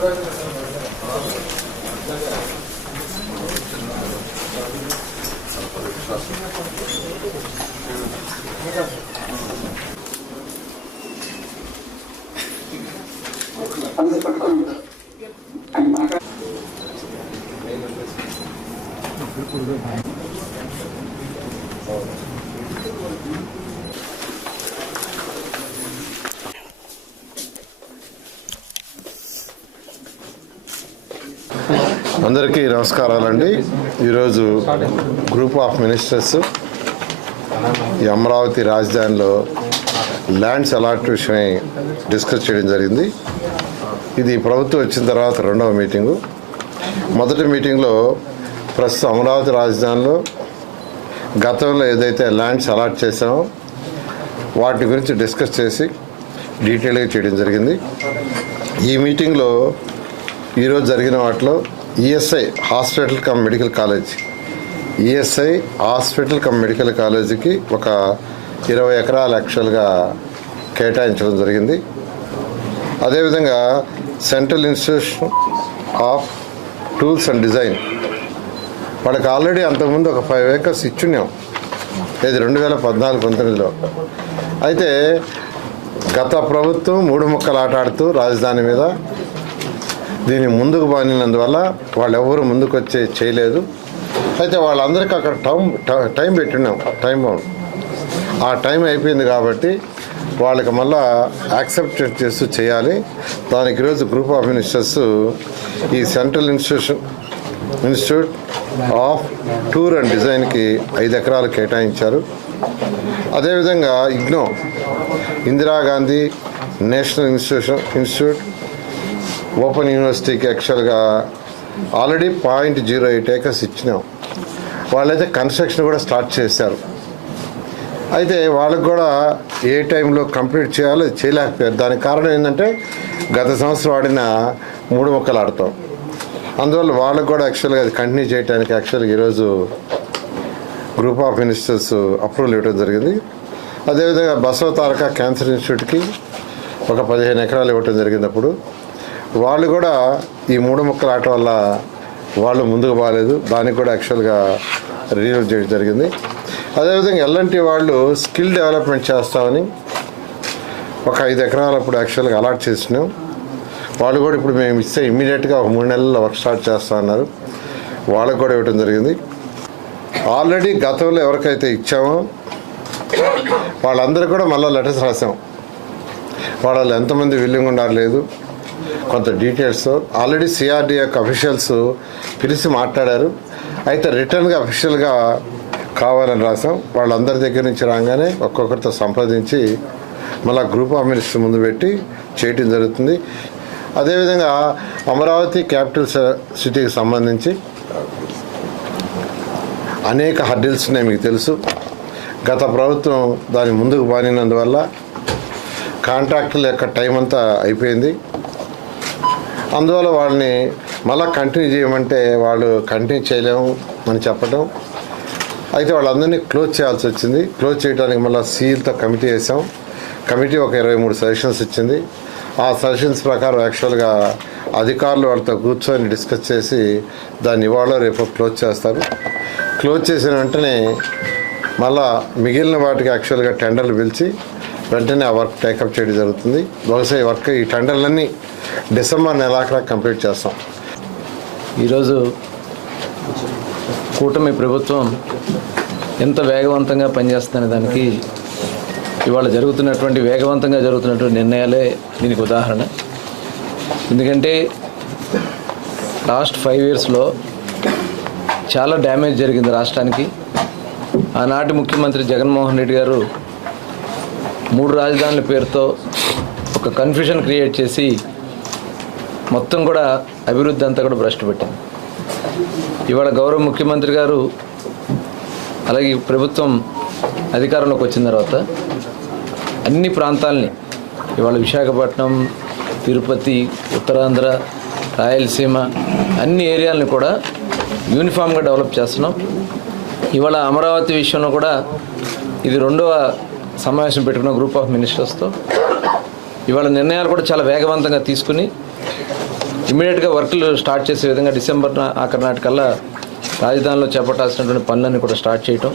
어. అందరికీ నమస్కారాలండి. ఈరోజు గ్రూప్ ఆఫ్ మినిస్టర్స్ ఈ అమరావతి రాజధానిలో ల్యాండ్స్ అలాట్ విషయమై డిస్కస్ చేయడం జరిగింది. ఇది ప్రభుత్వం వచ్చిన తర్వాత రెండవ మీటింగు మొదటి మీటింగ్లో ప్రస్తుతం అమరావతి రాజధానిలో గతంలో ఏదైతే ల్యాండ్స్ అలాట్ చేసామో వాటి గురించి డిస్కస్ చేసి డీటెయిల్గా చేయడం జరిగింది. ఈ మీటింగ్లో ఈరోజు జరిగిన వాటిలో ESI hospital cum medical college. ESI hospital cum medical కాలేజీకి ఒక ఇరవై ఎకరాల యాక్చువల్గా కేటాయించడం జరిగింది. అదేవిధంగా central institution of tools and design. వాళ్ళకి ఆల్రెడీ అంతకుముందు ఒక ఫైవ్ ఏకర్స్ ఇచ్చున్నాం. ఇది రెండు వేల పద్నాలుగు పంతొమ్మిదిలో. అయితే గత ప్రభుత్వం మూడు ముక్కలు ఆటాడుతూ రాజధాని మీద దీన్ని ముందుకు బానినందువల్ల వాళ్ళు ఎవరు ముందుకు వచ్చే చేయలేదు. అయితే వాళ్ళందరికీ అక్కడ టైం టైం పెట్టినాం టైం బౌండ్. ఆ టైం అయిపోయింది కాబట్టి వాళ్ళకి మళ్ళా యాక్సెప్ట్ చేస్తూ చేయాలి. దానికి ఈరోజు గ్రూప్ ఆఫ్ మినిస్టర్స్ ఈ central institution institute of tour and డిజైన్కి ఐదు ఎకరాలు కేటాయించారు. అదేవిధంగా IGNOU Indira Gandhi national institution institute open యూనివర్సిటీకి యాక్చువల్గా already point zero eight acres ఇచ్చినాం. వాళ్ళైతే కన్స్ట్రక్షన్ కూడా స్టార్ట్ చేశారు. అయితే వాళ్ళకు కూడా ఏ టైంలో కంప్లీట్ చేయాలో చేయలేకపోయారు. దానికి కారణం ఏంటంటే గత సంవత్సరం ఆడిన మూడు మొక్కలు ఆడతాం. అందువల్ల వాళ్ళకు కూడా యాక్చువల్గా అది కంటిన్యూ చేయడానికి యాక్చువల్గా ఈరోజు గ్రూప్ ఆఫ్ మినిస్టర్స్ అప్రూవల్ ఇవ్వడం జరిగింది. అదేవిధంగా బసవ తారక క్యాన్సర్ ఇన్స్టిట్యూట్కి ఒక పదిహేను ఎకరాలు ఇవ్వటం జరిగింది అప్పుడు. వాళ్ళు కూడా ఈ మూడు మొక్కల ఆట వల్ల వాళ్ళు ముందుకు బాగాలేదు దానికి కూడా యాక్చువల్గా రిలీవ్ చేయడం జరిగింది. అదేవిధంగా ఎల్ఎన్టీ వాళ్ళు స్కిల్ డెవలప్మెంట్ చేస్తామని ఒక ఐదు ఎకరాలు అప్పుడు యాక్చువల్గా అలాట్ చేసినాం. వాళ్ళు కూడా ఇప్పుడు మేము ఇస్తే ఇమ్మీడియట్గా ఒక మూడు నెలల్లో వర్క్ స్టార్ట్ చేస్తా అన్నారు. వాళ్ళకు కూడా ఇవ్వడం జరిగింది. ఆల్రెడీ గతంలో ఎవరికైతే ఇచ్చామో వాళ్ళందరూ కూడా మళ్ళీ లెటర్స్ రాసాం. వాళ్ళు ఎంతమంది విల్లింగ్ ఉన్నారు లేదు. కొంత డీటెయిల్స్ ఆల్రెడీ సిఆర్డీ యొక్క అఫీషియల్స్ పిలిచి మాట్లాడారు. అయితే రిటర్న్గా అఫీషియల్గా కావాలని రాసాం. వాళ్ళందరి దగ్గర నుంచి రాగానే ఒక్కొక్కరితో సంప్రదించి మళ్ళీ గ్రూప్ ఆఫ్ మినిస్టర్ ముందు పెట్టి చేయటం జరుగుతుంది. అదేవిధంగా అమరావతి క్యాపిటల్ సిటీకి సంబంధించి అనేక హర్డిల్స్ ఉన్నాయి మీకు తెలుసు. గత ప్రభుత్వం దాని ముందుకు బానినందువల్ల కాంట్రాక్టుల యొక్క టైం అంతా అయిపోయింది. అందువల్ల వాళ్ళని మళ్ళీ కంటిన్యూ చేయమంటే వాళ్ళు కంటిన్యూ చేయలేము అని చెప్పడం అయితే వాళ్ళందరినీ క్లోజ్ చేయాల్సి వచ్చింది. క్లోజ్ చేయడానికి మళ్ళీ సీల్తో కమిటీ వేసాం. కమిటీ ఒక ఇరవై మూడు సజెషన్స్ ఇచ్చింది. ఆ సజెషన్స్ ప్రకారం యాక్చువల్గా అధికారులు వాళ్ళతో కూర్చొని డిస్కస్ చేసి దాన్ని ఇవాళ రేపు క్లోజ్ చేస్తారు. క్లోజ్ చేసిన వెంటనే మళ్ళా మిగిలిన వాటికి యాక్చువల్గా టెండర్లు పిలిచి వెంటనే ఆ వర్క్ టేకప్ చేయడం జరుగుతుంది. బహుశా ఈ వర్క్ ఈ టెండర్లన్నీ డిసెంబర్ నెలాఖరా కంప్లీట్ చేస్తాం. ఈరోజు కూటమి ప్రభుత్వం ఎంత వేగవంతంగా పనిచేస్తున్న దానికి ఇవాళ జరుగుతున్నటువంటి వేగవంతంగా జరుగుతున్నటువంటి నిర్ణయాలే దీనికి ఉదాహరణ. ఎందుకంటే లాస్ట్ ఫైవ్ ఇయర్స్లో చాలా డ్యామేజ్ జరిగింది రాష్ట్రానికి. ఆనాటి ముఖ్యమంత్రి జగన్మోహన్ రెడ్డి గారు మూడు రాజధానుల పేరుతో ఒక కన్ఫ్యూజన్ క్రియేట్ చేసి మొత్తం కూడా అభివృద్ధి అంతా కూడా భ్రష్టు పెట్టింది. ఇవాళ గౌరవ ముఖ్యమంత్రి గారు అలాగే ప్రభుత్వం అధికారంలోకి వచ్చిన తర్వాత అన్ని ప్రాంతాలని ఇవాళ విశాఖపట్నం తిరుపతి ఉత్తరాంధ్ర రాయలసీమ అన్ని ఏరియాలను కూడా యూనిఫామ్గా డెవలప్ చేస్తున్నాం. ఇవాళ అమరావతి విషయంలో కూడా ఇది రెండవ సమావేశం పెట్టుకున్న గ్రూప్ ఆఫ్ మినిస్టర్స్తో ఇవాళ నిర్ణయాలు కూడా చాలా వేగవంతంగా తీసుకుని ఇమీడియట్గా వర్క్లు స్టార్ట్ చేసే విధంగా డిసెంబర్ ఆఖరి నాటికల్లా రాజధానిలో చేపట్టాల్సినటువంటి పనులన్నీ కూడా స్టార్ట్ చేయటం.